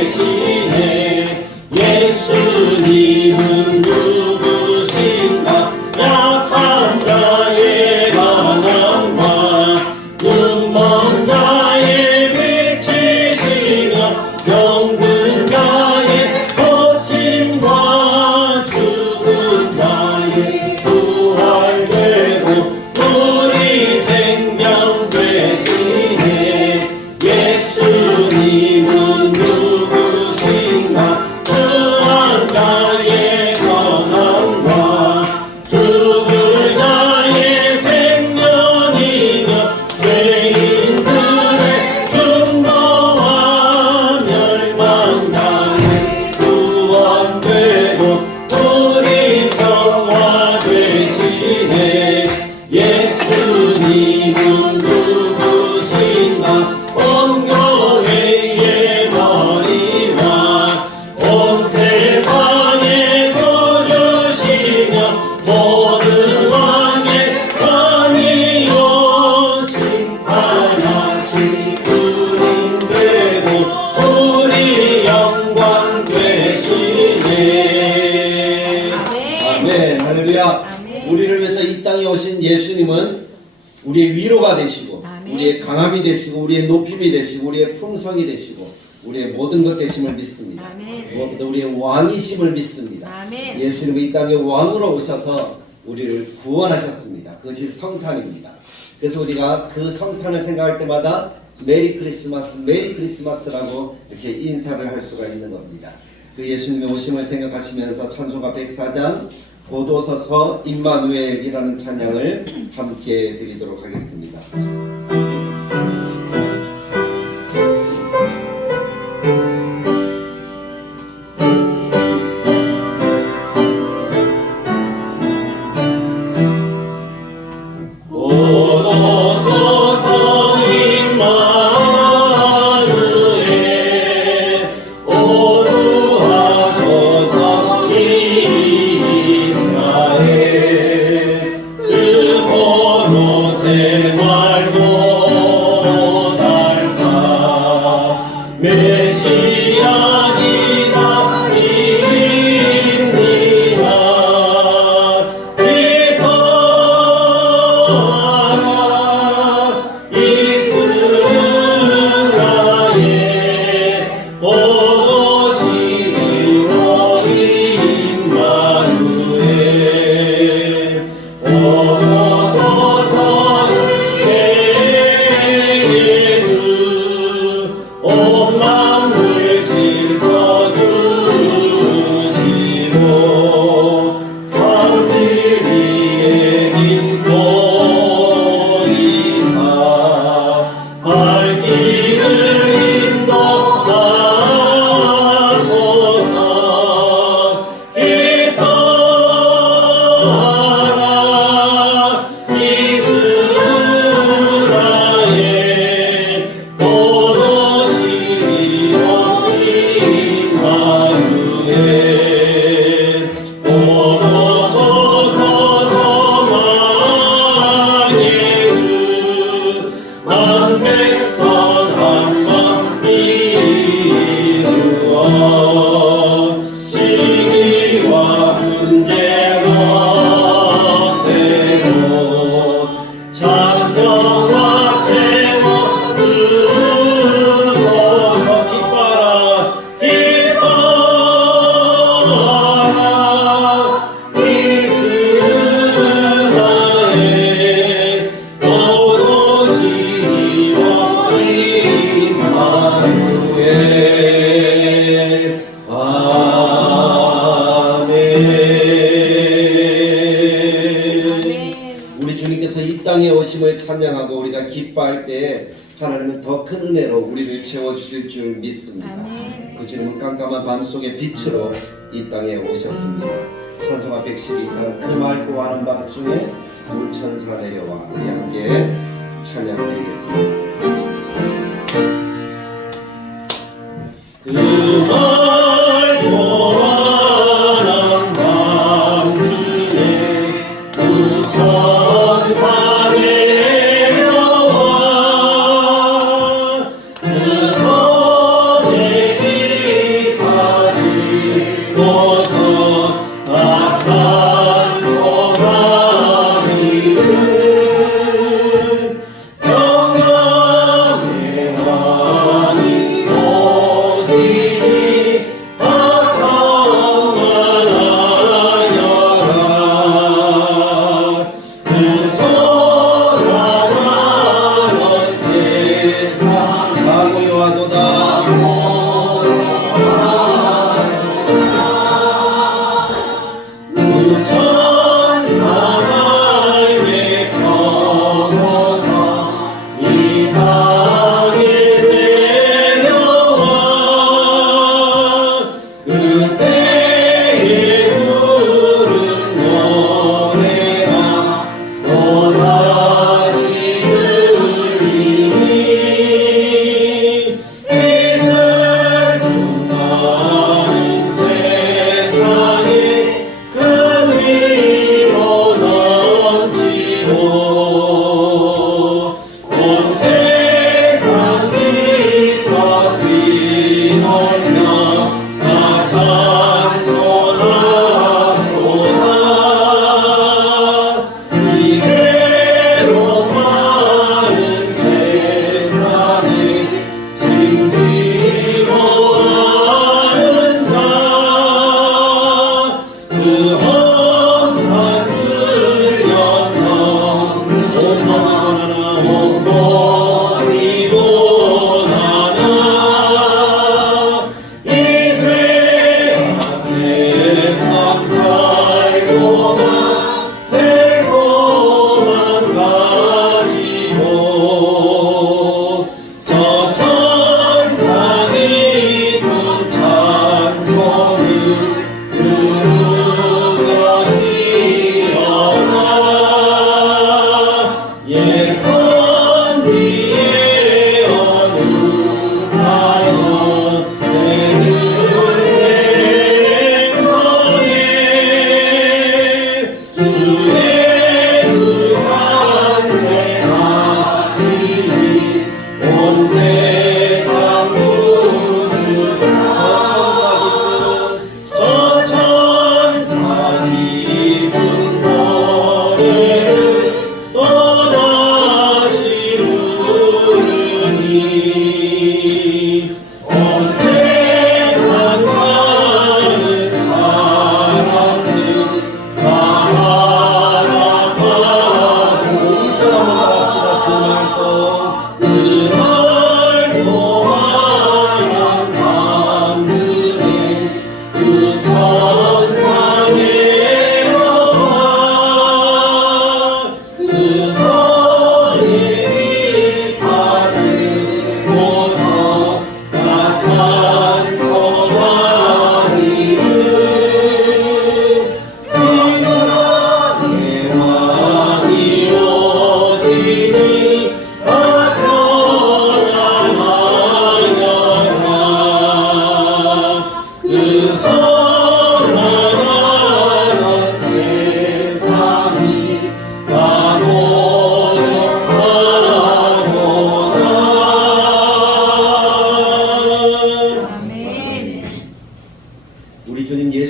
되시네. 예수님은 누구신가? 약한 자의 가난과 눈먼 자의 빛이시며 병든 자의 고침과 죽은 자의 부활되고 우리 생명 되시네. 예수님은 누구신가? 주한 자의 권한과 죽을 자의 생명이며 죄인들의 중보와 멸망자의 구원되고 우리 평화 되시네. 예수님은 누구신가? 온 교회의 머리와 온 세상의 구주시며 모든 왕의 왕이요 심판하신 주님 되고 우리 영광 되시네. 아멘. 할렐루야. 우리를 위해서 이 땅에 오신 예수님은 우리의 위로가 되시고 아멘. 우리의 강함이 되시고 우리의 높임이 되시고 우리의 풍성이 되시고 우리의 모든 것 되심을 믿습니다. 아멘. 무엇보다 우리의 왕이심을 믿습니다. 아멘. 예수님은 이 땅에 왕으로 오셔서 우리를 구원하셨습니다. 그것이 성탄입니다. 그래서 우리가 그 성탄을 생각할 때마다 메리 크리스마스, 메리 크리스마스라고 이렇게 인사를 할 수가 있는 겁니다. 그 예수님의 오심을 생각하시면서 찬송가 104장 고도서서 임마누엘이라는 찬양을 함께 드리도록 하겠습니다. 오도소서 임마누엘 오도하소서 이스라엘 그 보로 생활고 닮아 메시아니라 입니다. 땅에 오심을 찬양하고 우리가 기뻐할 때에 하나님은 더 큰 은혜로 우리를 채워주실 줄 믿습니다. 아멘. 그 주님은 깜깜한 밤속의 빛으로 이 땅에 오셨습니다. 찬송가 112장 그 맑고 아는 밤 중에 물천사 내려와 우리 함께 찬양드리겠습니다. 그 맑고 아는 밤 중에 물천사 내려와 그 손에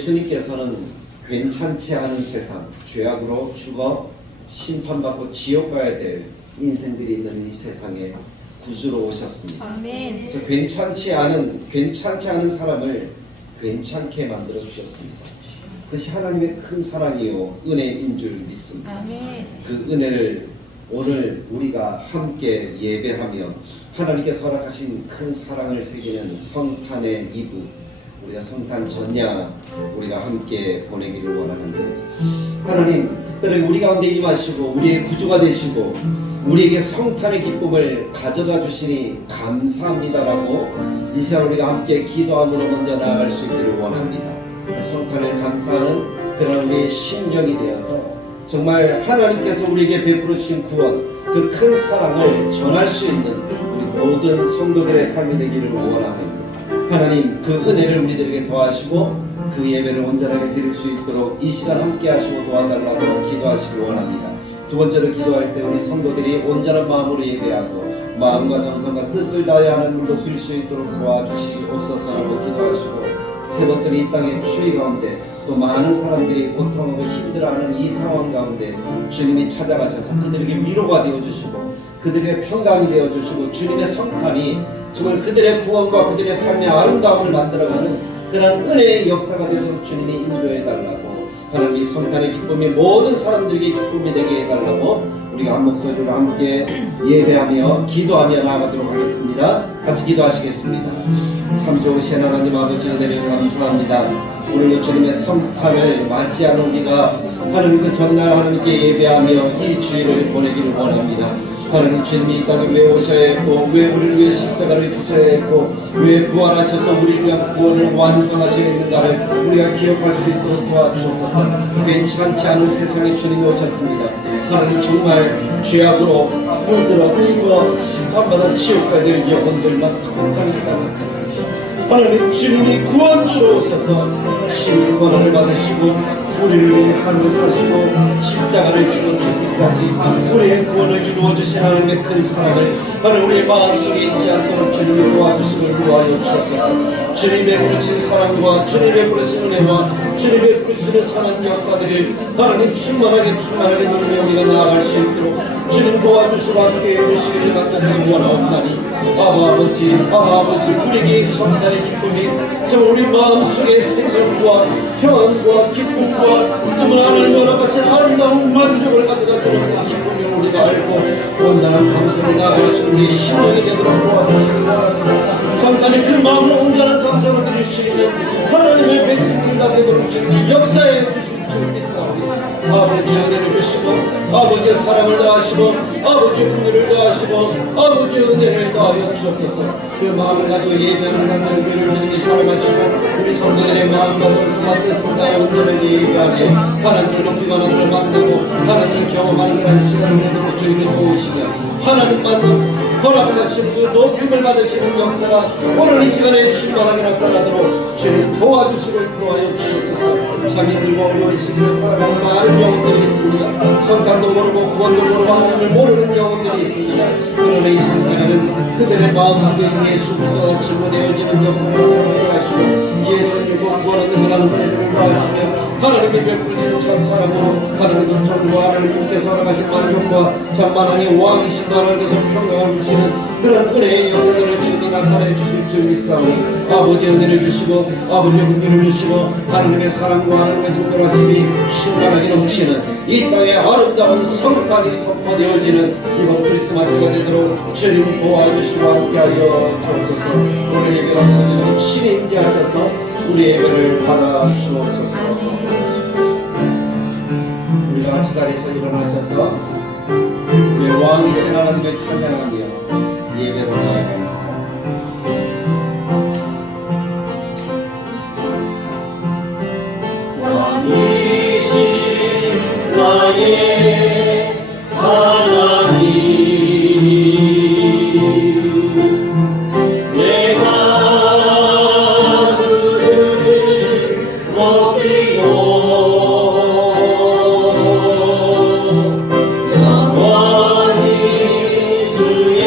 예수님께서는 괜찮지 않은 세상, 죄악으로 죽어 심판받고 지옥 가야 될 인생들이 있는 이 세상에 구주로 오셨습니다. 아멘. 그래서 괜찮지 않은 사람을 괜찮게 만들어 주셨습니다. 그것이 하나님의 큰 사랑이요 은혜인 줄 믿습니다. 아멘. 그 은혜를 오늘 우리가 함께 예배하며 하나님께서 허락하신 큰 사랑을 새기는 성탄의 이브, 우리가 성탄 전야 우리가 함께 보내기를 원하는데, 하나님 특별히 우리 가운데 임하시고 우리의 구주가 되시고 우리에게 성탄의 기쁨을 가져다 주시니 감사합니다라고 이 시간 우리가 함께 기도함으로 먼저 나아갈 수 있기를 원합니다. 성탄을 감사하는 그런 우리의 심령이 되어서 정말 하나님께서 우리에게 베풀어 주신 구원, 그 큰 사랑을 전할 수 있는 우리 모든 성도들의 삶이 되기를 원하는 하나님, 그 은혜를 우리들에게 더하시고 그 예배를 온전하게 드릴 수 있도록 이 시간 함께 하시고 도와달라고 기도하시기 원합니다. 두 번째로 기도할 때 우리 성도들이 온전한 마음으로 예배하고 마음과 정성과 뜻을 다하여 하나님을 높일 수 있도록 도와주시옵소서라고 기도하시고, 세 번째는 이 땅의 추위 가운데 또 많은 사람들이 고통하고 힘들어하는 이 상황 가운데 주님이 찾아가셔서 그들에게 위로가 되어주시고 그들에게 평강이 되어주시고 주님의 성탄이 정말 그들의 구원과 그들의 삶의 아름다움을 만들어가는 그런 은혜의 역사가 되도록 주님이 인도해달라고, 하나님 이 성탄의 기쁨이 모든 사람들에게 기쁨이 되게 해달라고 우리가 한 목소리로 함께 예배하며 기도하며 나아가도록 하겠습니다. 같이 기도하시겠습니다. 참 좋으신 하나님 아버지 은혜를 감사합니다. 오늘도 주님의 성탄을 맞이하는 우리가 하나님 그 전날 하나님께 예배하며 이 주일을 보내기를 원합니다. 하나님, 주님이 이 땅에 왜 오셔야 했고 왜 우리를 위해 십자가를 주셔야 했고 왜 부활하셔서 우리를 위한 구원을 완성하셔야 했는가를 우리가 기억할 수 있도록 도와주옵소서. 괜찮지 않은 세상에 주님이 오셨습니다. 하나님, 정말 죄악으로 물들어 죽어 심판받아 지옥 가야 될 영혼들만 성탄했다는 하나님, 주님이 구원주로 오셔서 신의 권한을 받으시고 우리를 위해 삶을 사시고 십자가를 지고 죽기까지 우리의 구원을 이루어주신 하나님의 큰 사랑을 하나님 우리의 마음속에 있지 않도록 주님이 도와주시고 구하여 주옵소서. 주님의 부르신 사랑과 주님의 부르신 은혜와 주님의 부르시는 선한 역사들을 하나님 충만하게 누리며 우리가 나아갈 수 있도록 주님 도와주시고 함께 해주시기를 간절히 원하옵나니, 아버지 우리에게 성탄의 기쁨이 정말 우리 마음속에 생명과 평안과 기쁨과 정말 하나님 허락하신 아름다운 만족을 가져다주는 그 기쁨을 우리가 알고 온전한 감사로 나아갈 수 있는 신앙이 되도록 도와주시기 바랍니다. 성탄의 그 마음을 온전한 감사로 드릴 수 있는 하나님의 백성들과 되도록 주님 역사해 주실 줄 믿사옵니다. 아버지의 은혜를 주시고 아버지의 사랑을 더하시고 아버지의 은혜를 더하시고 아버지의 은혜를 더하여 주옵소서. 그 마음을 가지고 예배하는 나라를 교회를 주님이 사랑하시고 우리 성도들의 마음과 뜻을 다하여 온전하게 예배하시 하나님을 높이고 하나님을 만나고 하나님 경험하는 그런 시간을 내도록 주님이 도우시며 하나님 만나 허락하시는 그 높임을 받으시는 역사가 오늘 이 시간에 충만하게 나타나도록 주님 도와주시고 구하여 주옵소서. 자기들과 어려운 시기를 살아가는 많은 영혼들이 있습니다. 성탄도 모르고 구원도 모르고 하나님을 모르는 영혼들이 있습니다. 그러나 이 시간에는 그들의 마음속에 예수가 증거되어지는 역사를 나타나게 하시고 예수님과 구원하는 그런 은혜들을 더하시며 하나님의 베푸시는 참사랑으로 하나님의 전과 하나님께서 허락하신 만족과 장만하니 왕이신 하나님께서 평강을 주시는 그런 은혜의 역사들을 주님이 나타내 주실 줄 믿사오니 아버지의 은혜를 주시고 아버지의 긍휼을 주시고 하나님의 사랑과 하나님의 동정하심이 충만하게 넘치는 이 땅의 아름다운 성탄이 선포되어지는 이번 크리스마스가 되도록 주님 도와주시고 함께하여 주옵소서. 오늘 예배가 모든 친히 임재하셔서 우리 예배를 받아 주옵소서. 우리가 같이 자리에서 일어나셔서 우리 왕이신 하나님을 찬양하며 예배로 나아갑니다. 왕이신 나의 하나님, 내가 주를 높이고 영원히 주의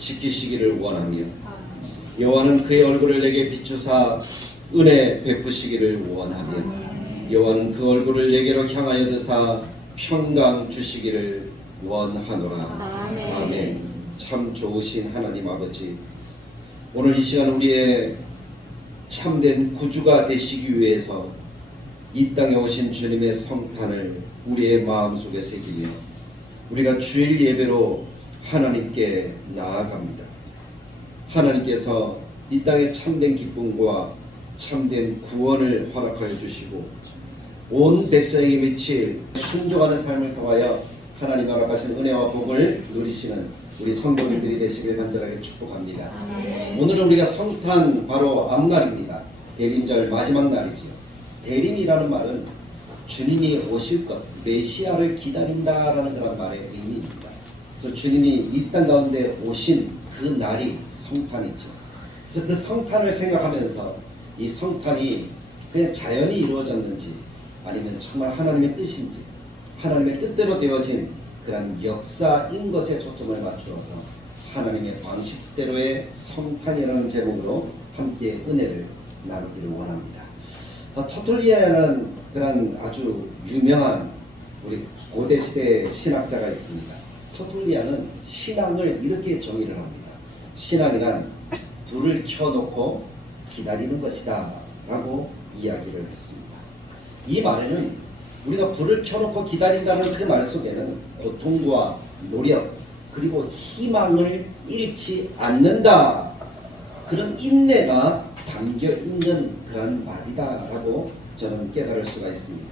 지키시기를 원하며 여호와는 그의 얼굴을 내게 비추사 은혜 베푸시기를 원하며 여호와는 그 얼굴을 내게로 향하여 드사 평강 주시기를 원하노라. 아멘. 참 좋으신 하나님 아버지, 오늘 이 시간 우리의 참된 구주가 되시기 위해서 이 땅에 오신 주님의 성탄을 우리의 마음속에 새기며 우리가 주일 예배로 하나님께 나아갑니다. 하나님께서 이 땅에 참된 기쁨과 참된 구원을 허락하여 주시고 온 백성에게 미칠 순종하는 삶을 통하여 하나님 허락하신 은혜와 복을 누리시는 우리 성도님들이 되시길 간절하게 축복합니다. 오늘은 우리가 성탄 바로 앞날입니다. 대림절 마지막 날이지요. 대림이라는 말은 주님이 오실 것, 메시아를 기다린다라는 그런 말의 의미입니다. 그래서 주님이 이 땅 가운데 오신 그 날이 성탄이죠. 그래서 그 성탄을 생각하면서 이 성탄이 그냥 자연히 이루어졌는지 아니면 정말 하나님의 뜻인지 하나님의 뜻대로 되어진 그런 역사인 것에 초점을 맞추어서 하나님의 방식대로의 성탄이라는 제목으로 함께 은혜를 나누기를 원합니다. 토틀리아라는 그런 아주 유명한 우리 고대시대 신학자가 있습니다. 토틀리아는 신앙을 이렇게 정의를 합니다. 신앙이란 불을 켜놓고 기다리는 것이다 라고 이야기를 했습니다. 이 말에는 우리가 불을 켜놓고 기다린다는 그 말 속에는 고통과 노력 그리고 희망을 잃지 않는다, 그런 인내가 담겨 있는 그런 말이다라고 저는 깨달을 수가 있습니다.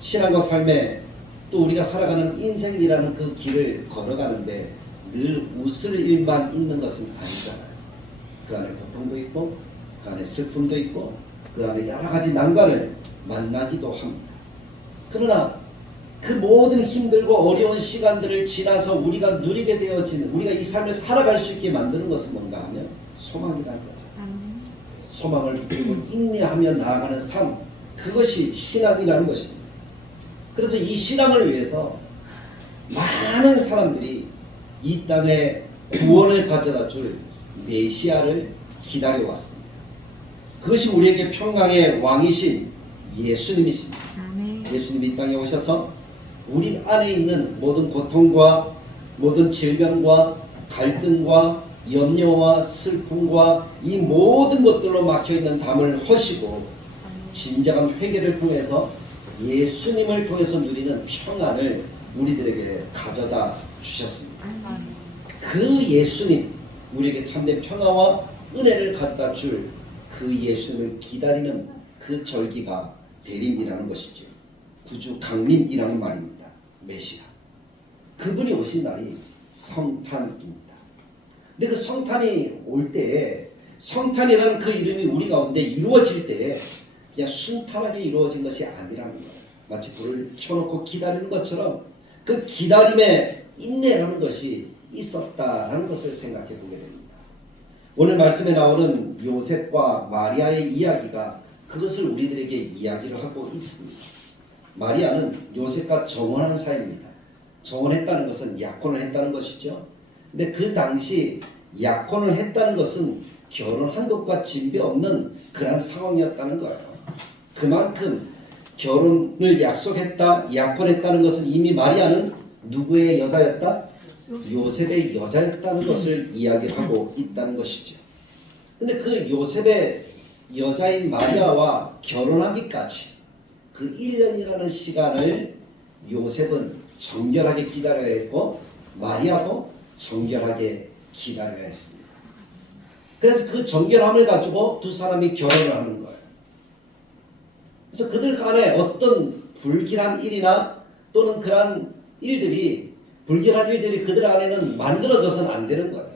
신앙과 삶에 또 우리가 살아가는 인생이라는 그 길을 걸어가는데 늘 웃을 일만 있는 것은 아니잖아요. 그 안에 고통도 있고 그 안에 슬픔도 있고 그 안에 여러 가지 난관을 만나기도 합니다. 그러나 그 모든 힘들고 어려운 시간들을 지나서 우리가 누리게 되어지는, 우리가 이 삶을 살아갈 수 있게 만드는 것은 뭔가 하면 소망이라는 거죠. 소망을 붙들고 인내하며 나아가는 삶, 그것이 신앙이라는 것입니다. 그래서 이 신앙을 위해서 많은 사람들이 이 땅에 구원을 가져다 줄 메시아를 기다려왔습니다. 그것이 우리에게 평강의 왕이신 예수님이십니다. 예수님이 이 땅에 오셔서 우리 안에 있는 모든 고통과 모든 질병과 갈등과 염려와 슬픔과 이 모든 것들로 막혀있는 담을 허시고 진정한 회개를 통해서 예수님을 통해서 누리는 평안을 우리들에게 가져다 주셨습니다. 그 예수님, 우리에게 참된 평화와 은혜를 가져다 줄 그 예수님을 기다리는 그 절기가 대림이라는 것이죠. 구주 강림이라는 말입니다. 메시아. 그분이 오신 날이 성탄입니다. 근데 그 성탄이 올 때에, 성탄이라는 그 이름이 우리 가운데 이루어질 때에 그냥 순탄하게 이루어진 것이 아니라는 거예요. 마치 불을 켜놓고 기다리는 것처럼 그 기다림에 인내라는 것이 있었다라는 것을 생각해 보게 됩니다. 오늘 말씀에 나오는 요셉과 마리아의 이야기가 그것을 우리들에게 이야기를 하고 있습니다. 마리아는 요셉과 정혼한 사이입니다. 정혼했다는 것은 약혼을 했다는 것이죠. 근데 그 당시 약혼을 했다는 것은 결혼한 것과 진배 없는 그런 상황이었다는 거예요. 그만큼 결혼을 약속했다, 약혼했다는 것은 이미 마리아는 누구의 여자였다? 요셉의 여자였다는 것을 이야기하고 있다는 것이죠. 근데 그 요셉의 여자인 마리아와 결혼하기까지 그 1년이라는 시간을 요셉은 정결하게 기다려야 했고 마리아도 정결하게 기다려야 했습니다. 그래서 그 정결함을 가지고 두 사람이 결혼을 하는 거예요. 그래서 그들 간에 어떤 불길한 일이나 또는 그러한 일들이, 불길한 일들이 그들 안에는 만들어져서는 안 되는 거예요.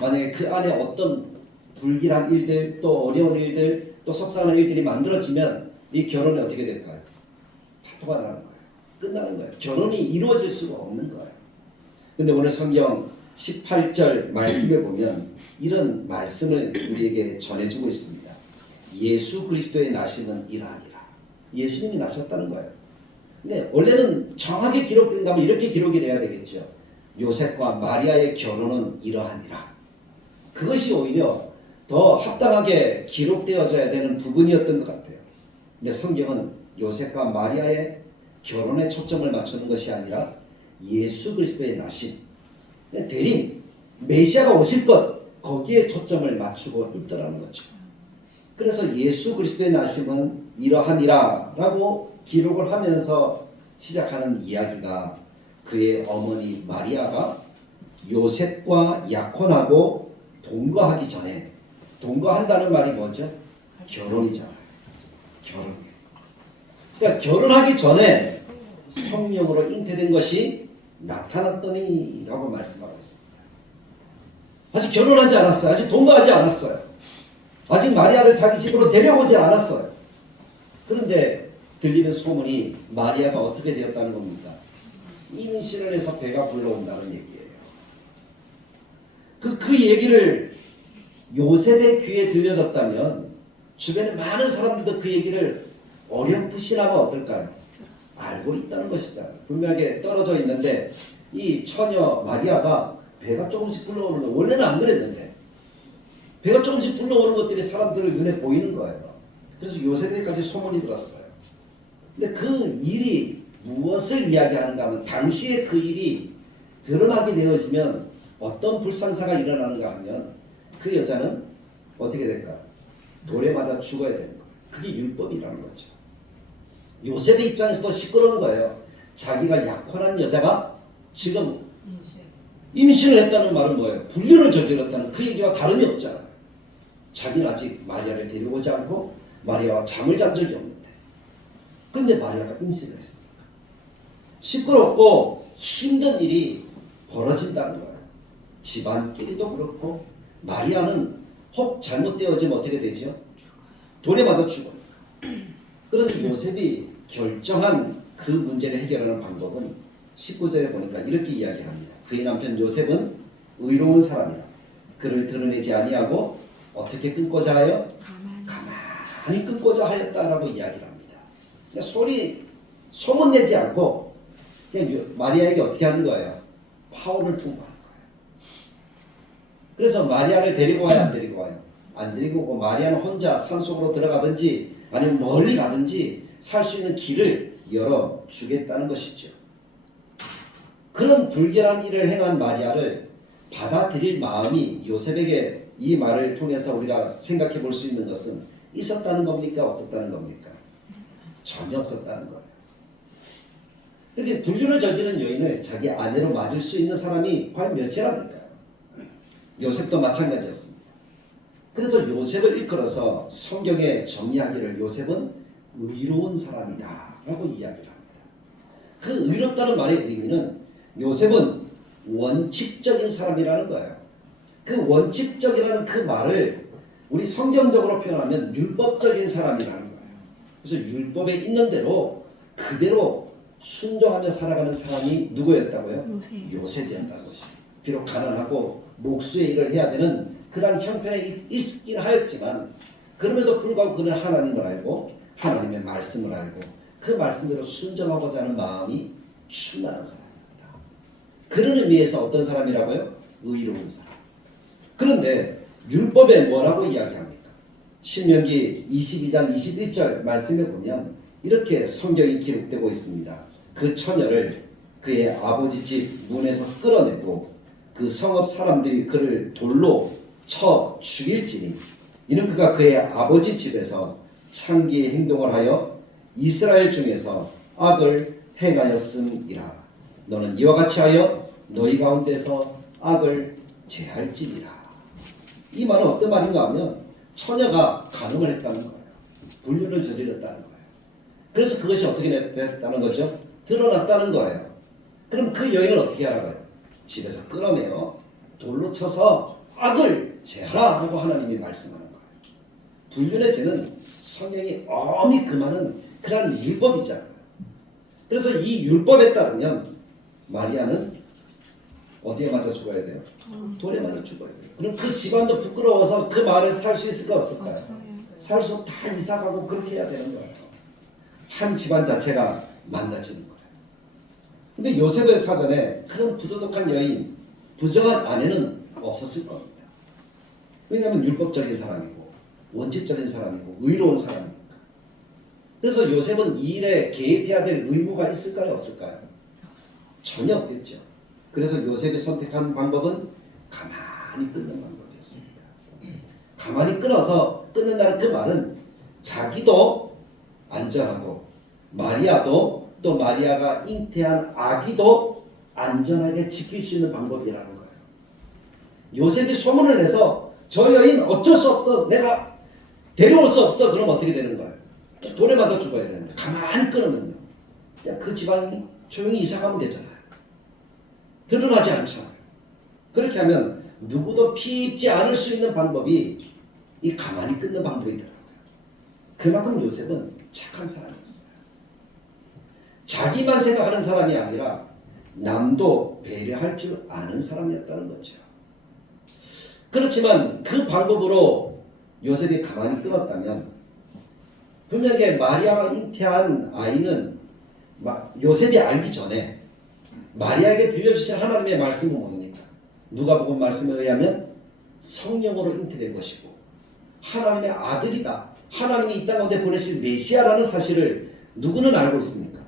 만약에 그 안에 어떤 불길한 일들, 또 어려운 일들, 또 속상한 일들이 만들어지면 이 결혼이 어떻게 될까요? 파토가 나는 거예요. 끝나는 거예요. 결혼이 이루어질 수가 없는 거예요. 근데 오늘 성경 18절 말씀에 보면 이런 말씀을 우리에게 전해주고 있습니다. 예수 그리스도의 나시는 이러하니라. 예수님이 나셨다는 거예요. 근데 원래는 정확히 기록된다면 이렇게 기록이 돼야 되겠죠. 요셉과 마리아의 결혼은 이러하니라. 그것이 오히려 더 합당하게 기록되어져야 되는 부분이었던 것 같아요. 근데 성경은 요셉과 마리아의 결혼에 초점을 맞추는 것이 아니라 예수 그리스도의 나심, 대림, 메시아가 오실 것, 거기에 초점을 맞추고 있더라는 거죠. 그래서 예수 그리스도의 나심은 이러하니라 라고 기록을 하면서 시작하는 이야기가 그의 어머니 마리아가 요셉과 약혼하고 동거하기 전에, 동거한다는 말이 뭐죠? 결혼이잖아요. 결혼. 그러니까 결혼하기 전에 성령으로 잉태된 것이 나타났더니 라고 말씀하고 있습니다. 아직 결혼하지 않았어요. 아직 동거하지 않았어요. 아직 마리아를 자기 집으로 데려오지 않았어요. 그런데 들리는 소문이 마리아가 어떻게 되었다는 겁니까? 임신을 해서 배가 불러온다는 얘기예요. 그 얘기를 요셉의 귀에 들려졌다면 주변에 많은 사람들도 그 얘기를 어렴풋이나마 어떨까요? 알고 있다는 것이잖아요. 분명하게 떨어져 있는데 이 처녀 마리아가 배가 조금씩 불러오는 거, 원래는 안 그랬는데 배가 조금씩 불러오는 것들이 사람들 눈에 보이는 거예요. 그래서 요셉에까지 소문이 들었어요. 근데 그 일이 무엇을 이야기하는가 하면 당시에 그 일이 드러나게 되어지면 어떤 불상사가 일어나는가 하면 그 여자는 어떻게 될까요? 돌에 맞아 죽어야 되는 거예요. 그게 율법이라는 거죠. 요셉의 입장에서도 시끄러운 거예요. 자기가 약혼한 여자가 지금 임신을 했다는 말은 뭐예요? 불륜을 저질렀다는 그 얘기와 다름이 없잖아요. 자기는 아직 마리아를 데려오지 않고 마리아와 잠을 잔 적이 없는데, 그런데 마리아가 임신을 했습니다. 시끄럽고 힘든 일이 벌어진다는 거예요. 집안끼리도 그렇고, 마리아는 혹 잘못되어지면 어떻게 되죠? 돌에 맞아 죽어요. 그래서 요셉이 결정한 그 문제를 해결하는 방법은 19절에 보니까 이렇게 이야기합니다. 그의 남편 요셉은 의로운 사람이라 그를 드러내지 아니하고 어떻게 끊고자 하여? 가만히 끊고자 하였다라고 이야기를 합니다. 그러니까 소문내지 않고 그냥 마리아에게 어떻게 하는 거예요? 파혼을 통보하는 거예요. 그래서 마리아를 데리고 와요, 안 데리고 와요? 안 데리고 오고 마리아는 혼자 산속으로 들어가든지 아니면 멀리 가든지 살 수 있는 길을 열어주겠다는 것이죠. 그런 불결한 일을 행한 마리아를 받아들일 마음이 요셉에게 이 말을 통해서 우리가 생각해 볼 수 있는 것은 있었다는 겁니까? 없었다는 겁니까? 전혀 없었다는 거예요. 그런데 불륜을 저지른 여인을 자기 아내로 맞을 수 있는 사람이 과연 몇이랍니까? 요셉도 마찬가지였습니다. 그래서 요셉을 일컬어서 성경에 정의하기를 요셉은 의로운 사람이다 라고 이야기를 합니다. 그 의롭다는 말의 의미는 요셉은 원칙적인 사람이라는 거예요. 그 원칙적이라는 그 말을 우리 성경적으로 표현하면 율법적인 사람이라는 거예요. 그래서 율법에 있는 대로 그대로 순종하며 살아가는 사람이 누구였다고요? 요셉이었다는 것입니다. 비록 가난하고 목수의 일을 해야 되는 그러한 형편에 있긴 하였지만 그럼에도 불구하고 그는 하나님을 알고 하나님의 말씀을 알고 그 말씀대로 순종하고자 하는 마음이 충만한 사람입니다. 그런 의미에서 어떤 사람이라고요? 의로운 사람. 그런데 율법에 뭐라고 이야기합니까? 신명기 22장 21절 말씀에 보면 이렇게 성경이 기록되고 있습니다. 그 처녀를 그의 아버지 집 문에서 끌어내고 그 성읍 사람들이 그를 돌로 쳐 죽일지니 이는 그가 그의 아버지 집에서 창기의 행동을 하여 이스라엘 중에서 악을 행하였음이라. 너는 이와 같이 하여 너희 가운데서 악을 제할지니라. 이 말은 어떤 말인가 하면 처녀가 간음을 했다는 거예요. 불륜을 저질렀다는 거예요. 그래서 그것이 어떻게 됐다는 거죠? 드러났다는 거예요. 그럼 그 여인을 어떻게 하라고요? 집에서 끌어내어 돌로 쳐서 악을 제하라 하고 하나님이 말씀하는 거예요. 불륜의 죄는 성경이 엄히 금하는 그러한 율법이잖아요. 그래서 이 율법에 따르면 마리아는 어디에 맞아 죽어야 돼요? 돌에 맞아 죽어야 돼요. 그럼 그 집안도 부끄러워서 그 마을에 살 수 있을까 없을까요? 살 수 없고 다 이사가고 그렇게 해야 되는 거예요. 한 집안 자체가 망가지는 거예요. 근데 요셉의 사전에 그런 부도덕한 여인, 부정한 아내는 없었을 겁니다. 왜냐하면 율법적인 사람이고 원칙적인 사람이고 의로운 사람이니까. 그래서 요셉은 이 일에 개입해야 될 의무가 있을까요? 없을까요? 전혀 없겠죠. 그래서 요셉이 선택한 방법은 가만히 끊는 방법이었습니다. 가만히 끊어서 끊는다는 그 말은 자기도 안전하고 마리아도 또 마리아가 잉태한 아기도 안전하게 지킬 수 있는 방법이라는 거예요. 요셉이 소문을 내서 저 여인 어쩔 수 없어, 내가 데려올 수 없어, 그럼 어떻게 되는 거예요? 돌에 맞아 죽어야 되는데 가만히 끊으면요, 그냥 그 집안이 조용히 이사가면 되잖아요. 드러나지 않잖아요. 그렇게 하면 누구도 피 입지 않을 수 있는 방법이 이 가만히 끊는 방법이더라고요. 그만큼 요셉은 착한 사람이었어요. 자기만 생각하는 사람이 아니라 남도 배려할 줄 아는 사람이었다는 거죠. 그렇지만 그 방법으로 요셉이 가만히 끊었다면 분명히 마리아가 잉태한 아이는 요셉이 알기 전에 마리아에게 들려주신 하나님의 말씀은 뭡니까? 누가복음 말씀에 의하면 성령으로 잉태된 것이고 하나님의 아들이다, 하나님이 이 땅 가운데 보내실 메시아라는 사실을 누구는 알고 있습니까?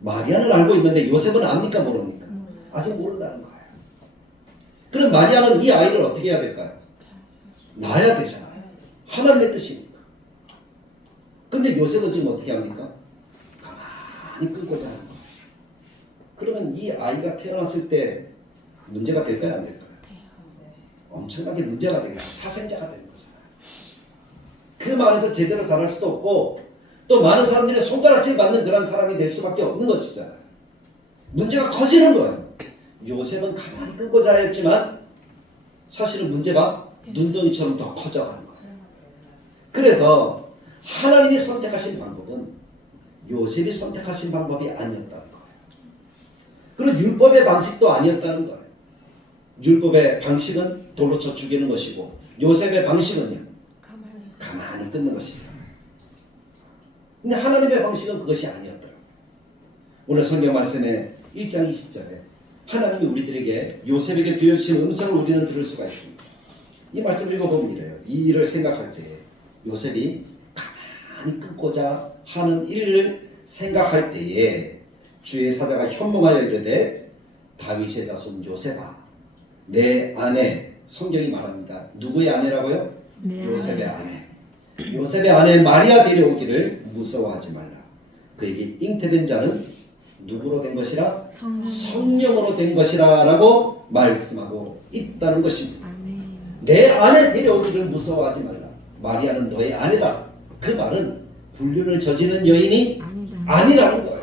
마리아는 알고 있는데 요셉은 압니까? 모릅니까? 아직 모른다는 거예요. 그럼 마리아는 이 아이를 어떻게 해야 될까요? 낳아야 되잖아요. 하나님의 뜻이니까. 근데 요셉은 지금 어떻게 합니까? 가만히 끊고자 하는 거예요. 그러면 이 아이가 태어났을 때 문제가 될까요? 안 될까요? 엄청나게 문제가 되겠죠. 사생자가 되는 거잖아요. 그 말에서 제대로 자랄 수도 없고 또 많은 사람들의 손가락질 받는 그런 사람이 될 수밖에 없는 것이잖아요. 문제가 커지는 거예요. 요셉은 가만히 끊고자 했지만 사실은 문제가 눈덩이처럼 더 커져가는 거예요. 그래서 하나님이 선택하신 방법은 요셉이 선택하신 방법이 아니었다는 거예요. 그리고 율법의 방식도 아니었다는 거예요. 율법의 방식은 돌로 쳐 죽이는 것이고 요셉의 방식은요, 가만히 끊는 것이죠. 근데 하나님의 방식은 그것이 아니었더라고요. 오늘 성경 말씀에 1장 20절에 하나님이 우리들에게 요셉에게 들려주신 음성을 우리는 들을 수가 있습니다. 이 말씀을 읽어보면 이래요. 이 일을 생각할 때 요셉이 가만히 끊고자 하는 일을 생각할 때에 주의 사자가 현몽하여 이르되 다윗의 자손 요셉아 내 아내, 성경이 말합니다. 누구의 아내라고요? 네. 요셉의 아내. 요셉의 아내 마리아 데려오기를 무서워하지 말라. 그에게 잉태된 자는 누구로 된 것이라? 성령으로 된 것이라 라고 말씀하고 있다는 것입니다. 아멘. 내 아내 데려오기를 무서워하지 말라. 마리아는 너의 아내다. 그 말은 불륜을 저지른 여인이 아니라는 거예요.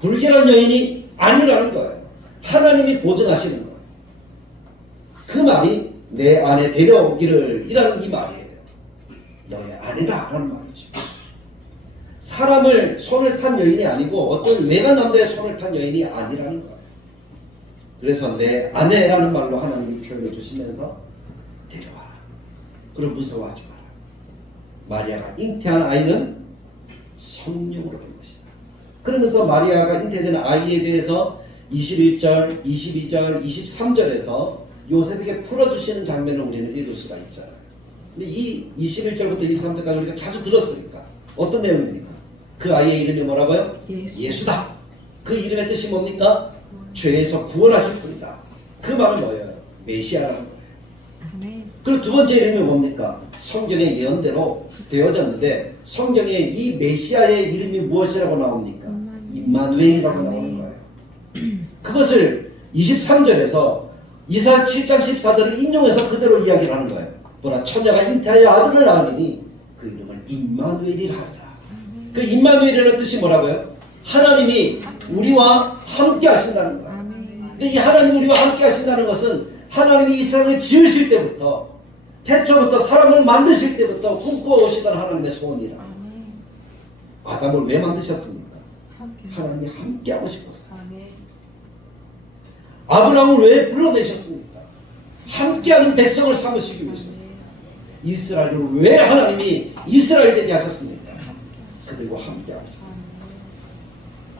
불결한 여인이 아니라는 거예요. 하나님이 보증하시는 거예요. 그 말이 내 아내 데려오기를 이라는 이 말이에요. 너의 아내다 라는 말이죠. 사람을 손을 탄 여인이 아니고 어떤 외간 남자의 손을 탄 여인이 아니라는 거예요. 그래서 내 아내라는 말로 하나님이 표현해 주시면서 데려와라. 그걸 무서워하지 마라. 마리아가 잉태한 아이는 성령으로 된 것이다. 그러면서 마리아가 잉태된 아이에 대해서 21절, 22절, 23절에서 요셉에게 풀어주시는 장면을 우리는 읽을 수가 있잖아요. 근데 이 21절부터 23절까지 우리가 자주 들었으니까 어떤 내용입니까? 그 아이의 이름이 뭐라고요? 예수다. 그 이름의 뜻이 뭡니까? 죄에서 구원하실 분이다. 그 말은 뭐예요? 메시아라는 거예요. 아멘. 그리고 두 번째 이름이 뭡니까? 성경의 예언대로 되어졌는데 성경에 이 메시아의 이름이 무엇이라고 나옵니까? 임마누엘이라고 나오는 거예요. 그것을 23절에서 이사야 7장 14절을 인용해서 그대로 이야기를 하는 거예요. 보라 처녀가 잉태하여 아들을 낳으니 그 이름을 임마누엘이라 하리라. 그 임마누엘이라는 뜻이 뭐라고요? 하나님이 우리와 함께 하신다는 거예요. 근데 이 하나님이 우리와 함께 하신다는 것은 하나님이 이 세상을 지으실 때부터 태초부터 사람을 만드실 때부터 꿈꾸어 오시던 하나님의 소원이라. 아담을 왜 만드셨습니까? 하나님이 함께 하고 싶었어요. 아브라함을 왜 불러내셨습니까? 함께하는 백성을 삼으시기 위해서였어요. 이스라엘을 왜 하나님이 이스라엘 되게 하셨습니까? 그들과 함께하고 싶었어요.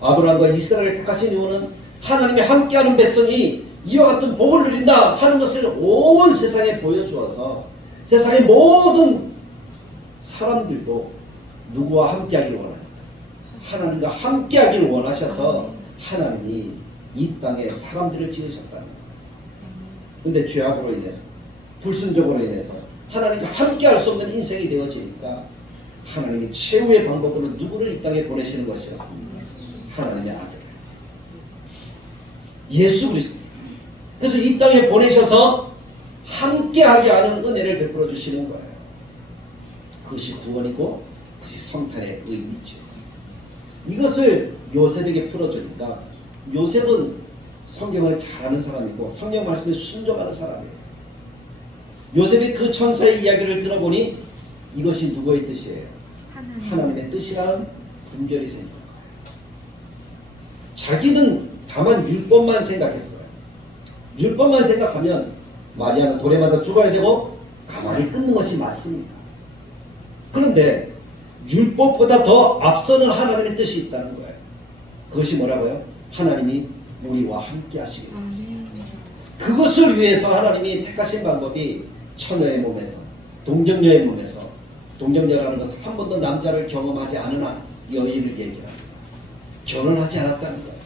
아브라함과 이스라엘을 택하신 이유는 하나님이 함께하는 백성이 이와 같은 복을 누린다 하는 것을 온 세상에 보여주어서 세상의 모든 사람들도 누구와 함께하기를 원합니다. 하나님과 함께하기를 원하셔서 하나님이 이 땅에 사람들을 지으셨다는 거예요. 근데 죄악으로 인해서 불순종으로 인해서 하나님과 함께할 수 없는 인생이 되어지니까 하나님이 최후의 방법으로 누구를 이 땅에 보내시는 것이었습니다. 하나님의 아들 예수 그리스도. 그래서 이 땅에 보내셔서 함께하게 하는 은혜를 베풀어 주시는 거예요. 그것이 구원이고 그것이 성탄의 의미죠. 이것을 요셉에게 풀어주니까 요셉은 성경을 잘 아는 사람이고 성경 말씀에 순종하는 사람이에요. 요셉이 그 천사의 이야기를 들어보니 이것이 누구의 뜻이에요? 하나님의 뜻이라는 분별이 생긴 거예요. 자기는 다만 율법만 생각했어요. 율법만 생각하면 마리아는 돌에 맞아 죽어야 되고 가만히 끊는 것이 맞습니다. 그런데 율법보다 더 앞서는 하나님의 뜻이 있다는 거예요. 그것이 뭐라고요? 하나님이 우리와 함께 하시기 때문에. 그것을 위해서 하나님이 택하신 방법이 처녀의 몸에서, 동정녀의 몸에서, 동정녀라는 것은 한 번도 남자를 경험하지 않은 여인을 얘기합니다. 결혼하지 않았다는 거예요.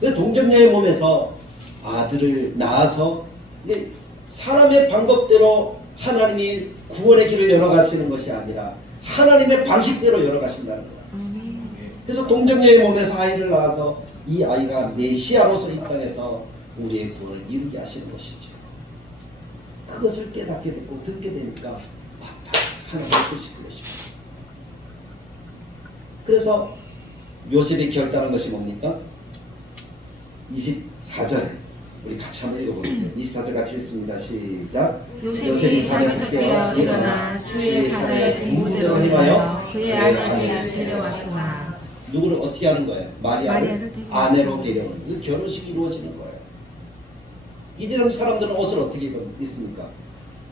그 동정녀의 몸에서 아들을 낳아서 사람의 방법대로 하나님이 구원의 길을 열어가시는 것이 아니라 하나님의 방식대로 열어가신다는 거예요. 그래서 동정녀의 몸에서 아이를 낳아서 이 아이가 메시아로서 이 땅에서 우리의 구원을 이루게 하시는 것이죠. 그것을 깨닫게 되고 듣게 되니까 맞다. 하나님의 뜻이 그것이죠. 그래서 요셉이 결단한 것이 뭡니까? 24절에 우리 같이 한번 읽어볼게요. 24절 같이 읽습니다. 시작. 요셉이 잠에서 깨어 일어나 주의 사자의 공부대로 행하여 그의 아내를 데려왔으나. 누구를 어떻게 하는 거예요? 마리아를 아내로 데려오는. 이 결혼식이 이루어지는 거예요. 이때 당시 사람들은 옷을 어떻게 입습니까?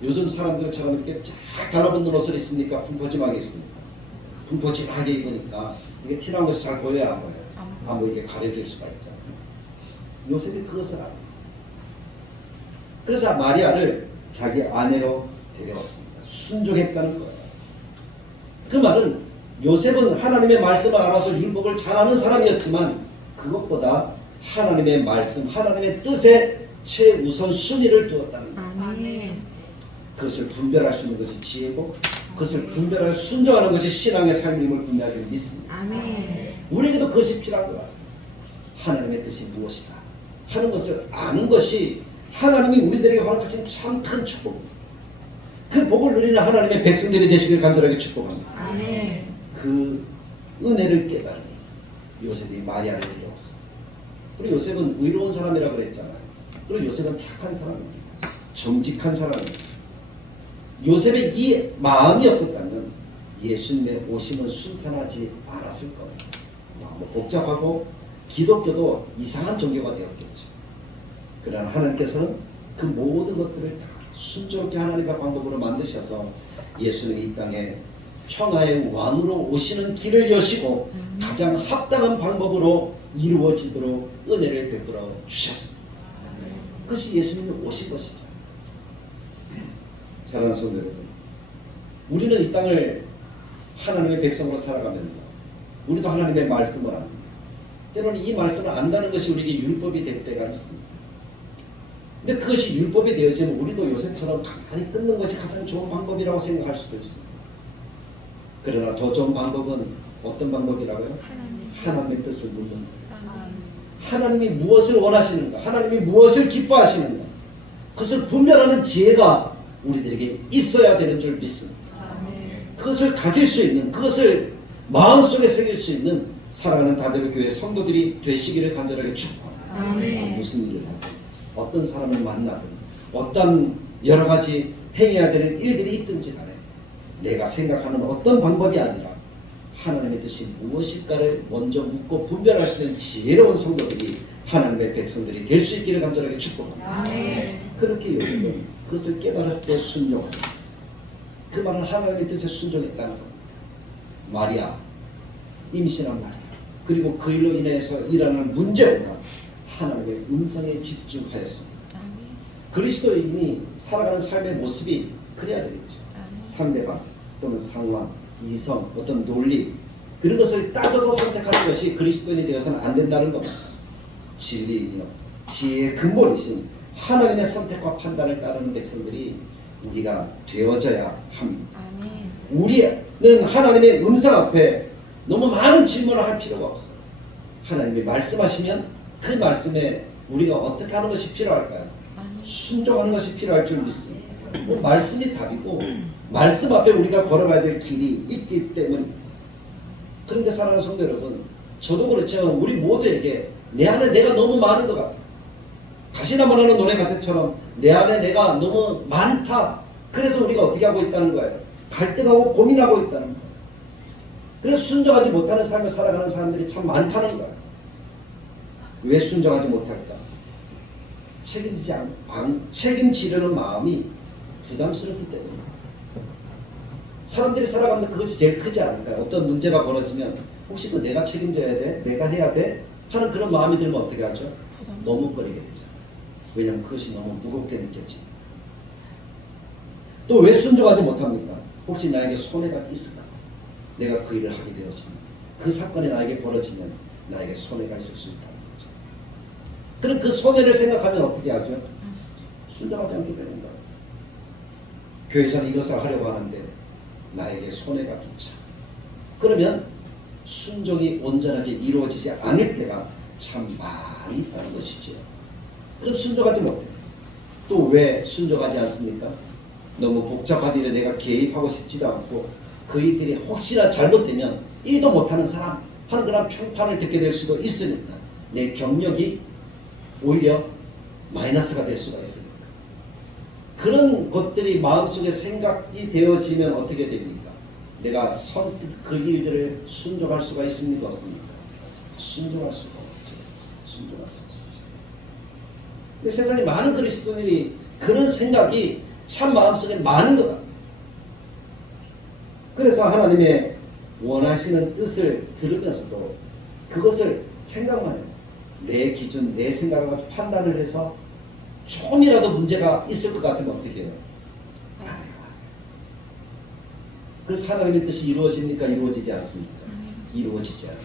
요즘 사람들처럼 이렇게 쫙 달라붙는 옷을 입습니까? 풍포짐하게 입습니까? 풍포짐하게 입으니까 이게 티난 것이 잘 보여야 안 보여요? 안 보이게 가려줄 수가 있잖아요. 요셉이 그것을 알아요. 그래서 마리아를 자기 아내로 데려왔습니다. 순종했다는 거예요. 그 말은 요셉은 하나님의 말씀을 알아서 율법을 잘 아는 사람이었지만 그것보다 하나님의 말씀, 하나님의 뜻에 최우선 순위를 두었다는 거예요. 그것을 분별할 수 있는 것이 지혜고 그것을 분별할 순종하는 것이 신앙의 삶임을 분명하게 믿습니다. 우리에게도 그것이 필요한 거야. 하나님의 뜻이 무엇이다 하는 것을 아는 것이 하나님이 우리들에게 허락하신 참 큰 축복입니다. 그 복을 누리는 하나님의 백성들이 되시길 간절하게 축복합니다. 그 은혜를 깨달으니 요셉이 마리아를 데려왔습니다. 그리고 요셉은 의로운 사람이라고 그랬잖아요. 그리고 요셉은 착한 사람입니다. 정직한 사람입니다. 요셉의 이 마음이 없었다면 예수님의 오심은 순탄하지 않았을 거예요. 너무 복잡하고 기독교도 이상한 종교가 되었겠죠. 그러나 하나님께서는 그 모든 것들을 다 순조롭게 하나님과 방법으로 만드셔서 예수님이 이 땅에 평화의 왕으로 오시는 길을 여시고 가장 합당한 방법으로 이루어지도록 은혜를 베풀어 주셨습니다. 그것이 예수님이 오신 것이죠. 사랑하는 성도 여러분, 우리는 이 땅을 하나님의 백성으로 살아가면서 우리도 하나님의 말씀을 압니다. 때로는 이 말씀을 안다는 것이 우리에게 율법이 될 때가 있습니다. 근데 그것이 율법이 되어지면 우리도 요셉처럼 가만히 끊는 것이 가장 좋은 방법이라고 생각할 수도 있습니다. 그러나 더 좋은 방법은 어떤 방법이라고요? 하나님의 뜻을 묻는 거예요. 하나님이 무엇을 원하시는가? 하나님이 무엇을 기뻐하시는가? 그것을 분별하는 지혜가 우리들에게 있어야 되는 줄 믿습니다. 그것을 가질 수 있는, 그것을 마음속에 새길 수 있는 사랑하는 다대로 교회 성도들이 되시기를 간절하게 축복합니다. 무슨 일을 하든, 어떤 사람을 만나든, 어떤 여러 가지 행해야 되는 일들이 있든지 간에 내가 생각하는 어떤 방법이 아니라 하나님의 뜻이 무엇일까를 먼저 묻고 분별할 수 있는 지혜로운 성도들이 하나님의 백성들이 될 수 있기를 간절하게 축복합니다. 그렇게 요셉은 그것을 깨달았을 때 순종합니다. 그 말은 하나님의 뜻에 순종했다는 겁니다. 마리아, 임신한 마리아, 그리고 그 일로 인해서 일어나는 문제보다 하나님의 음성에 집중하였습니다. 아멘. 그리스도인이 살아가는 삶의 모습이 그래야 되겠죠. 아멘. 상대방 또는 상황, 이성, 어떤 논리 그런 것을 따져서 선택하는 것이 그리스도인이 되어서는 안 된다는 겁니다. 진리이며 지혜의 근본이신 하나님의 선택과 판단을 따르는 백성들이 우리가 되어져야 합니다. 아멘. 우리는 하나님의 음성 앞에 너무 많은 질문을 할 필요가 없어요. 하나님이 말씀하시면 그 말씀에 우리가 어떻게 하는 것이 필요할까요? 아멘. 순종하는 것이 필요할 줄 믿습니다. 말씀이 답이고 말씀 앞에 우리가 걸어가야 될 길이 있기 때문입니다. 그런데 사랑하는 성도 여러분, 저도 그렇지만 우리 모두에게 내 안에 내가 너무 많은 것 같아요. 가시나무라는 노래 가사처럼 내 안에 내가 너무 많다. 그래서 우리가 어떻게 하고 있다는 거예요? 갈등하고 고민하고 있다는 거예요. 그래서 순종하지 못하는 삶을 살아가는 사람들이 참 많다는 거예요. 왜 순종하지 못할까? 책임지려는 마음이 부담스럽기 때문에. 사람들이 살아가면서 그것이 제일 크지 않을까요? 어떤 문제가 벌어지면 혹시 그 내가 책임져야 돼? 내가 해야 돼? 하는 그런 마음이 들면 어떻게 하죠? 머뭇거리게 되잖아요. 왜냐하면 그것이 너무 무겁게 느껴집니다. 또 왜 순종하지 못합니까? 혹시 나에게 손해가 있을까? 내가 그 일을 하게 되었습니다. 그 사건이 나에게 벌어지면 나에게 손해가 있을 수 있다는 거죠. 그럼 그 손해를 생각하면 어떻게 하죠? 순종하지 않게 되는 거예요. 교회에서는 이것을 하려고 하는데 나에게 손해가 끼쳐. 그러면 순종이 온전하게 이루어지지 않을 때가 참 많이 있다는 것이죠. 그럼 순종하지 못해요. 또 왜 순종하지 않습니까? 너무 복잡한 일에 내가 개입하고 싶지도 않고 그 일들이 혹시나 잘못되면 일도 못하는 사람 하는 그런 평판을 듣게 될 수도 있으니까 내 경력이 오히려 마이너스가 될 수가 있습니다. 그런 것들이 마음속에 생각이 되어지면 어떻게 됩니까? 내가 선뜻 그 일들을 순종할 수가 있습니까? 없습니까? 순종할 수가 없죠. 순종할 수가 없죠. 근데 세상에 많은 그리스도인이 그런 생각이 참 마음속에 많은 것 같아요. 그래서 하나님의 원하시는 뜻을 들으면서도 그것을 생각만 해요. 내 기준, 내 생각을 가지고 판단을 해서 조금이라도 문제가 있을 것 같으면 어떻게 해요? 그래서 하나님의 뜻이 이루어집니까? 이루어지지 않습니까? 이루어지지 않아요.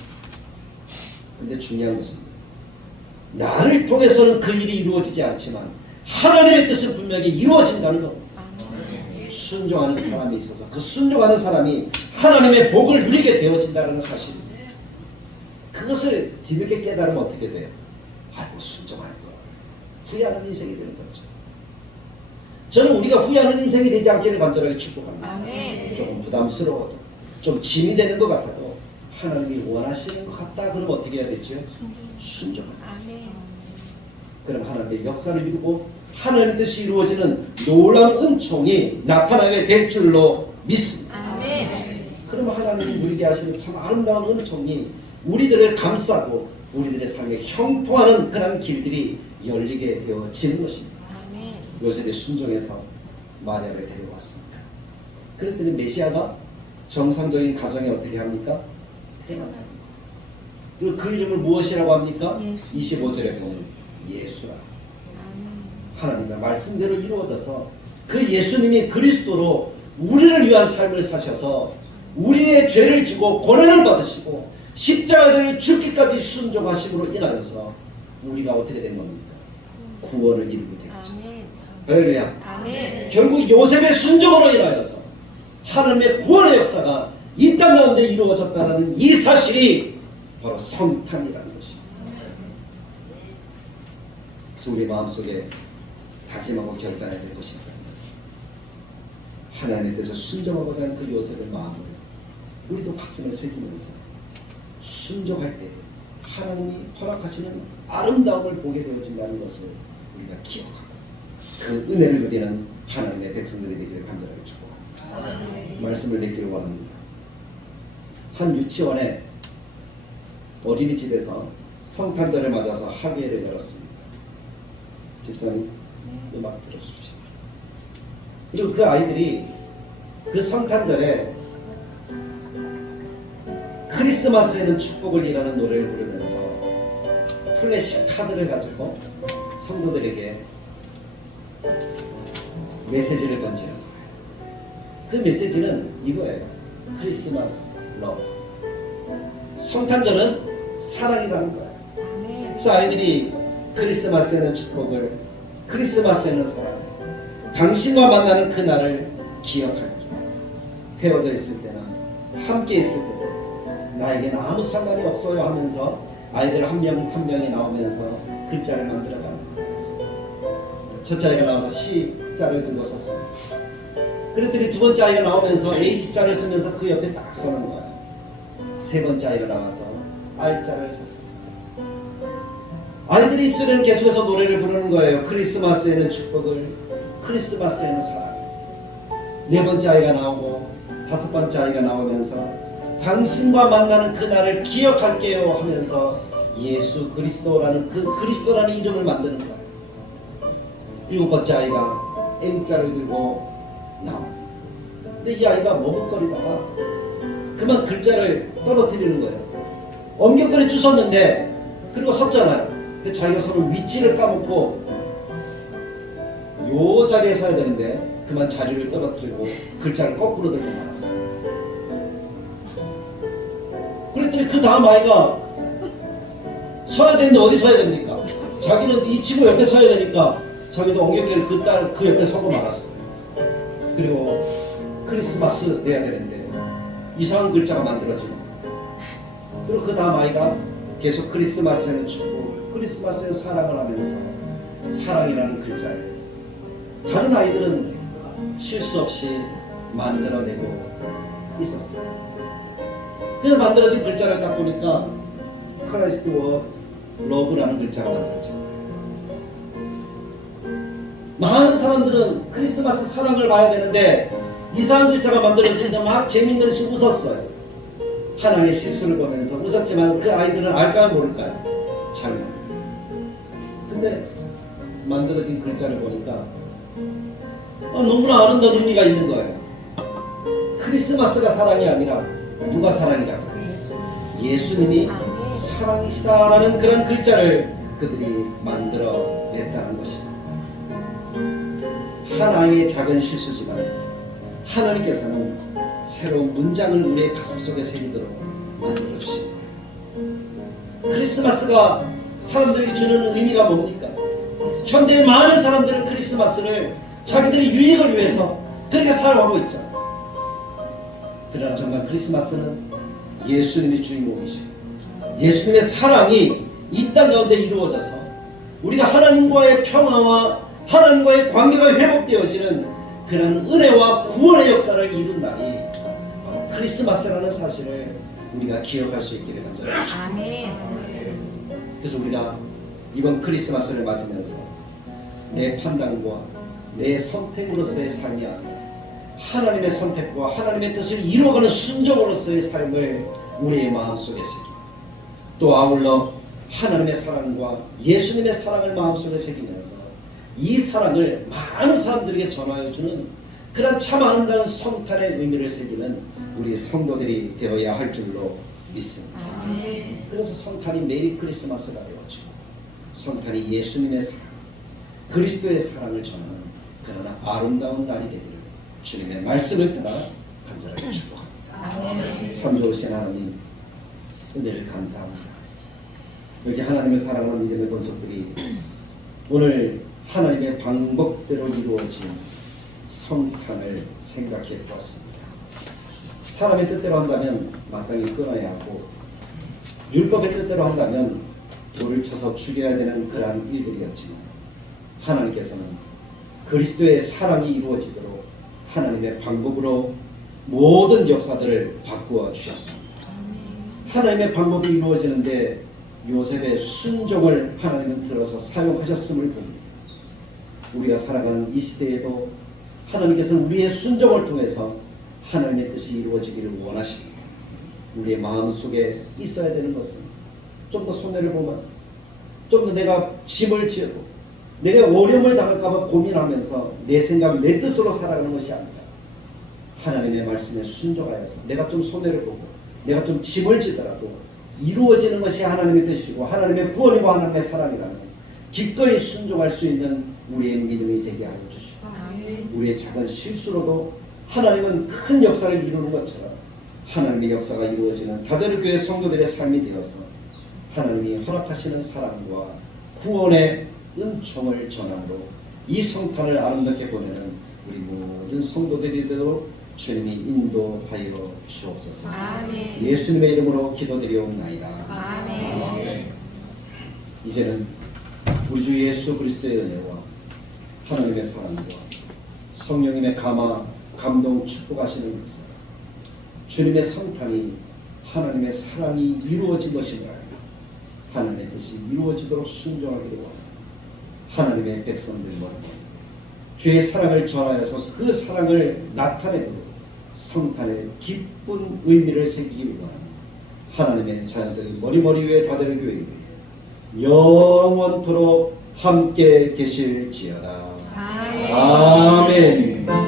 근데 중요한 것은 나를 통해서는 그 일이 이루어지지 않지만 하나님의 뜻은 분명히 이루어진다는 겁니다. 순종하는 사람이 있어서 그 순종하는 사람이 하나님의 복을 누리게 되어진다는 사실입니다. 그것을 뒤늦게 깨달으면 어떻게 돼요? 아이고 순종할 거 후회하는 인생이 되는 거죠. 저는 우리가 후회하는 인생이 되지 않기를 간절하게 축복합니다. 아멘. 조금 부담스러워도 좀 짐이 되는 것 같아도 하나님이 원하시는 것 같다 그러면 어떻게 해야 되죠? 순종하라. 아멘. 그럼 하나님의 역사를 이루고 하나님의 뜻이 이루어지는 놀라운 은총이 나타나게 될 줄로 믿습니다. 아멘. 그러면 하나님이 우리에게 하시는 참 아름다운 은총이 우리들을 감싸고 우리들의 삶에 형통하는 그런 길들이 열리게 되어지는 것입니다. 아멘. 요셉이 순종해서 마리아를 데려왔습니다. 그랬더니 메시아가 정상적인 가정에 어떻게 합니까? 태어나요. 그리고 그 이름을 무엇이라고 합니까? 예수. 25절에 보면 예수라. 아멘. 하나님의 말씀대로 이루어져서 그 예수님이 그리스도로 우리를 위한 삶을 사셔서 우리의 죄를 지고 고난을 받으시고 십자가를 죽기까지 순종하심으로 인하여서 우리가 어떻게 된 겁니까? 구원을 이루게 되었죠. 아멘. 할렐루야. 아멘. 결국 요셉의 순종으로 인하여서 하나님의 구원의 역사가 이 땅 가운데 이루어졌다는 이 사실이 바로 성탄이라는 것입니다. 그래서 우리 마음속에 다짐하고 결단해야 될 것이다. 하나님의 뜻을 순종하고자 하는 그 요셉의 마음을 우리도 가슴에 새기면서 순종할 때 하나님이 허락하시는 아름다움을 보게 되어진다는 것을 우리가 기억하고 그 은혜를 누리는 하나님의 백성들이 되기를 간절하게 축복합니다. 말씀을 맺기를 원합니다. 한 유치원에 어린이집에서 성탄절을 맞아서 학예를 열었습니다. 집사님 음악 들어주십시오. 그리고 그 아이들이 그 성탄절에 그 크리스마스에는 축복을이라는 노래를 부르면서 플래시 카드를 가지고 성도들에게 메시지를 던지는 거예요. 그 메시지는 이거예요. 크리스마스 러브. 성탄절은 사랑이라는 거예요. 아멘. 그래서 아이들이 크리스마스에는 축복을, 크리스마스에는 사랑을, 당신과 만나는 그날을 기억할게. 헤어져 있을 때나 함께 있을 때도 나에게는 아무 상관이 없어요 하면서 아이들 한 명 한 명이 나오면서 글자를 만들어가는 거예요. 첫째 아이가 나와서 C자를 들고 섰습니다. 그랬더니 두 번째 아이가 나오면서 H자를 쓰면서 그 옆에 딱 서는 거예요. 세 번째 아이가 나와서 R자를 섰습니다. 아이들이 입술에는 계속해서 노래를 부르는 거예요. 크리스마스에는 축복을, 크리스마스에는 사랑. 네 번째 아이가 나오고 다섯 번째 아이가 나오면서 당신과 만나는 그날을 기억할게요 하면서 예수 그리스도라는 그 그리스도라는 이름을 만드는 거예요. 일곱 번째 아이가 M자를 들고 나옵니다. 근데 이 아이가 머뭇거리다가 그만 글자를 떨어뜨리는 거예요. 엄격하게 주웠는데 그리고 섰잖아요. 근데 자기가 서는 위치를 까먹고 요 자리에 서야 되는데 그만 자리를 떨어뜨리고 글자를 거꾸로 들고 말았어요. 그랬더니 그 다음 아이가 서야 되는데 어디 서야 됩니까? 자기는 이 친구 옆에 서야 되니까 자기도 엉겹게 그 옆에 서고 말았어요. 그리고 크리스마스 내야 되는데 이상한 글자가 만들어지는 거예요. 그리고 그 다음 아이가 계속 크리스마스에는 축복, 크리스마스에는 사랑을 하면서 사랑이라는 글자를 다른 아이들은 실수 없이 만들어내고 있었어요. 그래서 만들어진 글자를 딱 보니까 크라이스트 워 러브라는 글자가 만들어진 거예요. 많은 사람들은 크리스마스 사랑을 봐야 되는데 이상한 글자가 만들어지니까 막 재밌는 듯이 웃었어요. 하나의 실수를 보면서 웃었지만 그 아이들은 알까요 모를까요? 잘 몰라요. 근데 만들어진 글자를 보니까 너무나 아름다운 의미가 있는 거예요. 크리스마스가 사랑이 아니라 누가 사랑이라고? 예수님이 사랑이시다라는 그런 글자를 그들이 만들어냈다는 것입니다. 하나의 작은 실수지만 하나님께서는 새로운 문장을 우리의 가슴속에 새기도록 만들어주신 거예요. 크리스마스가 사람들이 주는 의미가 뭡니까? 현대의 많은 사람들은 크리스마스를 자기들의 유익을 위해서 그렇게 사용하고 있죠. 그러나 정말 크리스마스는 예수님이 주인공이시고 예수님의 사랑이 이 땅 가운데 이루어져서 우리가 하나님과의 평화와 하나님과의 관계가 회복되어지는 그런 은혜와 구원의 역사를 이룬 날이 바로 크리스마스라는 사실을 우리가 기억할 수 있기를 간절합니다. 아멘. 그래서 우리가 이번 크리스마스를 맞으면서 내 판단과 내 선택으로서의 삶이 아니라 하나님의 선택과 하나님의 뜻을 이루어가는 순종으로서의 삶을 우리의 마음속에 새기고 또 아울러 하나님의 사랑과 예수님의 사랑을 마음속에 새기면서 이 사랑을 많은 사람들에게 전하여주는 그런 참 아름다운 성탄의 의미를 새기는 우리 성도들이 되어야 할 줄로 믿습니다. 아멘. 그래서 성탄이 메리 크리스마스가 되었죠. 성탄이 예수님의 사랑, 그리스도의 사랑을 전하는 그런 아름다운 날이 되기를 주님의 말씀을 따라 간절하게 축복합니다. 아멘. 참 좋으신 하나님, 은혜를 감사합니다. 여기 하나님을 사랑하는 믿음의 권속들이 오늘 하나님의 방법대로 이루어진 성탄을 생각해 보았습니다. 사람의 뜻대로 한다면 마땅히 끊어야 하고 율법의 뜻대로 한다면 돌을 쳐서 죽여야 되는 그러한 일들이었지만 하나님께서는 그리스도의 사랑이 이루어지도록 하나님의 방법으로 모든 역사들을 바꾸어 주셨습니다. 하나님의 방법이 이루어지는데 요셉의 순종을 하나님은 들어서 사용하셨음을 봅니다. 우리가 살아가는 이 시대에도 하나님께서는 우리의 순종을 통해서 하나님의 뜻이 이루어지기를 원하십니다. 우리의 마음속에 있어야 되는 것은 좀 더 손해를 보면 좀 더 내가 짐을 지고 내가 어려움을 당할까봐 고민하면서 내 생각, 내 뜻으로 살아가는 것이 아니라 하나님의 말씀에 순종하여서 내가 좀 손해를 보고 내가 좀 짐을 지더라도 이루어지는 것이 하나님의 뜻이고 하나님의 구원이고 하나님의 사랑이라면 기꺼이 순종할 수 있는 우리의 믿음이 되게 하여 주시고 아멘. 우리의 작은 실수로도 하나님은 큰 역사를 이루는 것처럼 하나님의 역사가 이루어지는 다들 교회 성도들의 삶이 되어서 하나님이 허락하시는 사랑과 구원의 은총을 전함으로 이 성탄을 아름답게 보내는 우리 모든 성도들이도록 주님이 인도하여 주옵소서. 아멘. 예수님의 이름으로 기도드리옵나이다. 아멘. 이제는 우리 주 예수 그리스도의 은혜와 하나님의 사랑과 성령님의 감동 축복하시는 역사, 주님의 성탄이 하나님의 사랑이 이루어진 것임을 알고 하나님의 뜻이 이루어지도록 순종하기를 원합니다. 하나님의 백성들과 주의 사랑을 전하여서 그 사랑을 나타내도록 성탄의 기쁜 의미를 새기기를 원합니다. 하나님의 자녀들이 머리머리 위에 다되는 교회 위에 영원토록 함께 계실지어다. 아멘. 아멘.